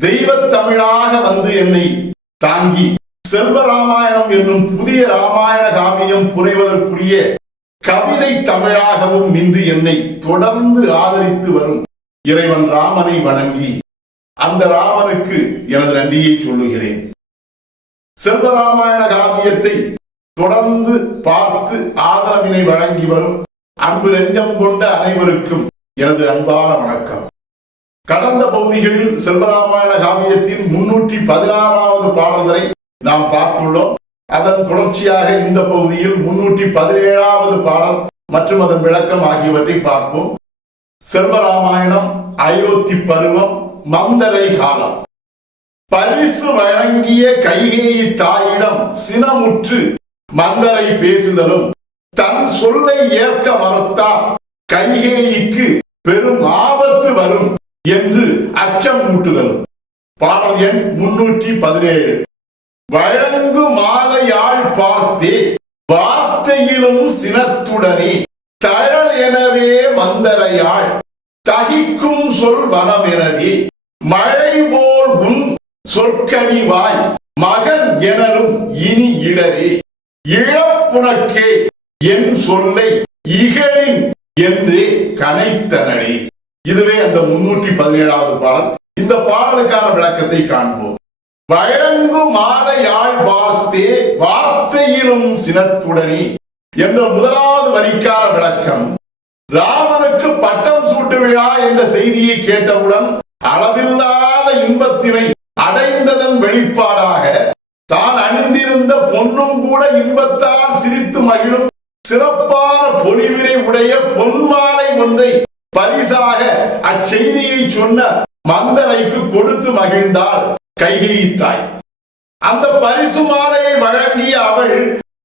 தெய்வ தமிழாக வந்து என்னை தாங்கி செல்வ ராமாயணம் என்னும் புதிய ராமாயண காவியம் புனைவதற்குரிய கவிதை தமிழாகவும் நின்று என்னை தொடர்ந்து ஆதரித்து வரும் இறைவன் ராமனை வணங்கி அந்த ராமனுக்கு எனது நன்றியை சொல்லுகிறேன். செல்வராமாயண காவியத்தை தொடர்ந்து பார்த்து ஆதரவினை வழங்கி வரும் அன்பு நெஞ்சம் கொண்ட அனைவருக்கும் எனது அன்பான வணக்கம். கடந்த பகுதிகளில் செல்வராமாயண காவியத்தின் முன்னூற்றி பதினாறாவது பாடல் வரை நாம் பார்த்துள்ளோம். அதன் தொடர்ச்சியாக இந்த பகுதியில் முன்னூற்றி பதினேழாவது பாடல் மற்றும் அதன் விளக்கம் ஆகியவற்றை பார்ப்போம். செல்வராமாயணம் அயோத்தி பருவம் மந்தரை காலம். பரிசு வழங்கிய கைகேயி தாயிடம் சினமுற்று மந்தரை பேசுதலும் தன் சொல்லை ஏற்க மறுத்தால் கைகேயிக்கு பெரும் ஆபத்து வரும் என்று அச்சம் ஊட்டுதலும் பாடல் எண் முன்னூற்றி பதினேழு. வழங்கு மாலையாள் பார்த்தே வார்த்தையிலும் சினத்துடனே தழல் எனவே மந்தரையாள் தகிக்கும் சொல் வனமெனவே மழை போல் உன் சொற்கனிவாய் மகன் எனலும் இனி இடரே. இழப்புனக்கே என் சொல்லை இகழின் என்று கனைத்தனடி இதுவே அந்த முன்னூற்றி பதினேழாவது பாடல். இந்த பாடலுக்கான விளக்கத்தை காண்போம். வழங்கு மாலையாள் பார்த்தே வார்த்தையிலும் சினத்துடனே என்ற முதலாவது வரிக்கார விளக்கம். ராமனுக்கு பட்டம் சூட்டு விழா என்ற செய்தியை கேட்டவுடன் அளவில்லாத இன்பத்தினை அடைந்ததன் வெளிப்பாடாக தான் அணிந்திருந்த பொன்னும் கூட இன்பத்தால் சிரித்து மகிழும் சிறப்பான பொலிவினை உடைய பொன்மாலை ஒன்றை பரிசாக அச்செய்தியை சொன்ன மந்தரைக்கு கொடுத்து மகிழ்ந்தார் கைகேயி தாய் அந்த பரிசு மாலையை வழங்கிய அவள்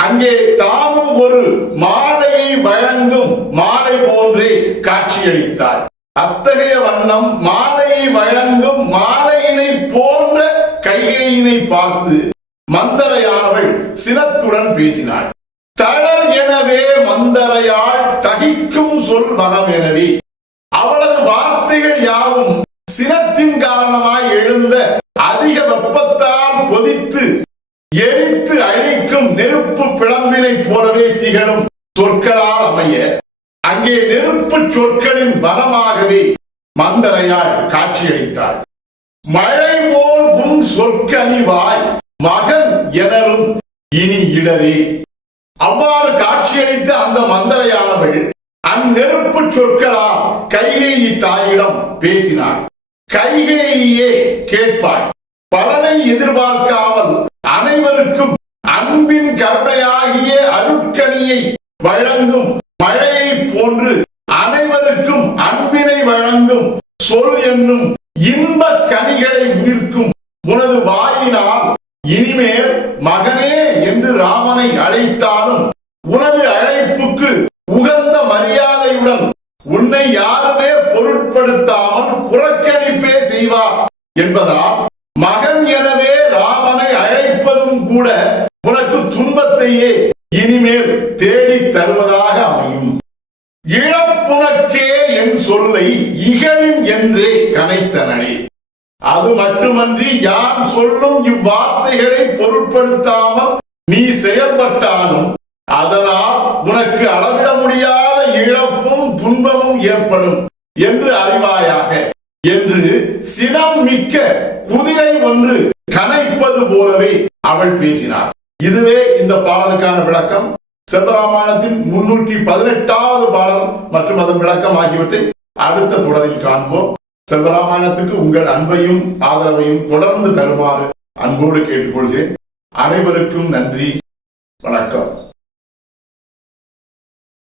அங்கே தாமும் ஒரு மாலையை வழங்கும் மாலை போன்றே காட்சியளித்தாள். அத்தகைய வண்ணம் மாலையை வழங்கும் மாலையினை போன்ற கையினை பார்த்து மந்தரையானவள் சினத்துடன் பேசினாள். தளர் எனவே மந்தரையாள் தகிக்கும் சொல் வனம் எனவே. அவளது வார்த்தைகள் யாவும் சினத்தின் காரணமாய் எழுந்த அதிக வெப்பத்தால் கொதித்து எரித்து அழிக்கும் நெருப்பு பிளம்பினை போலவே திகழும் சொற்களால் அமைய அங்கே நெருப்பு சொற்களின் பலமாகவே மந்தரையாள் காட்சியளித்தாள். மழை போல் உன் சொற்கனிவாய் மகன் எனலும் இனி இடரே. அவ்வாறு காட்சியளித்த அந்த மந்தரையானவள் அந்நெருப்பு சொற்களால் கைகேயி தாயிடம் பேசினாள். கைகேயே கேட்பாய். பலனை எதிர்பார்க்காமல் அனைவருக்கும் அன்பின் கருணையாகிய அருட்கனியை வழங்கும் மழையை போன்று அனைவருக்கும் அன்பினை வழங்கும் சொல் என்னும் இன்ப கனிகளை உதிர்க்கும் உனது வாயினால் இனிமேல் மகனே என்று ராமனை அழைத்தாலும் உனது அழைப்புக்கு உகந்த மரியாதையுடன் உன்னை யாருமே பொருட்படுத்தார் என்பதால் மகன் எனவே ராமனை அழைப்பதும் கூட உனக்கு துன்பத்தையே இனிமேல் தேடி தருவதாக அமையும். இழப்புனக்கே என் சொல்லை இகழும் என்றே கனைத்தனே அது மட்டுமன்றி யார் சொல்லும் இவ்வார்த்தைகளை பொருட்படுத்தாமல் நீ செயல்பட்டாலும் அதனால் உனக்கு அளவிட முடியாத இழப்பும் துன்பமும் ஏற்படும் என்று அறிவாயா? சினம் மிக்க குதிரை ஒன்று கனைப்பது போலவே அவள் பேசினார் இதுவே இந்த பாடலுக்கான விளக்கம். செல்வராமாயணத்தின் முன்னூற்றி பதினெட்டாவது பாடல் மற்றும் அதன் விளக்கம் ஆகியவற்றை அடுத்த தொடரில் காண்போம். செல்வராமாயணத்துக்கு உங்கள் அன்பையும் ஆதரவையும் தொடர்ந்து தருமாறு அன்போடு கேட்டுக்கொள்கிறேன். அனைவருக்கும் நன்றி. வணக்கம்.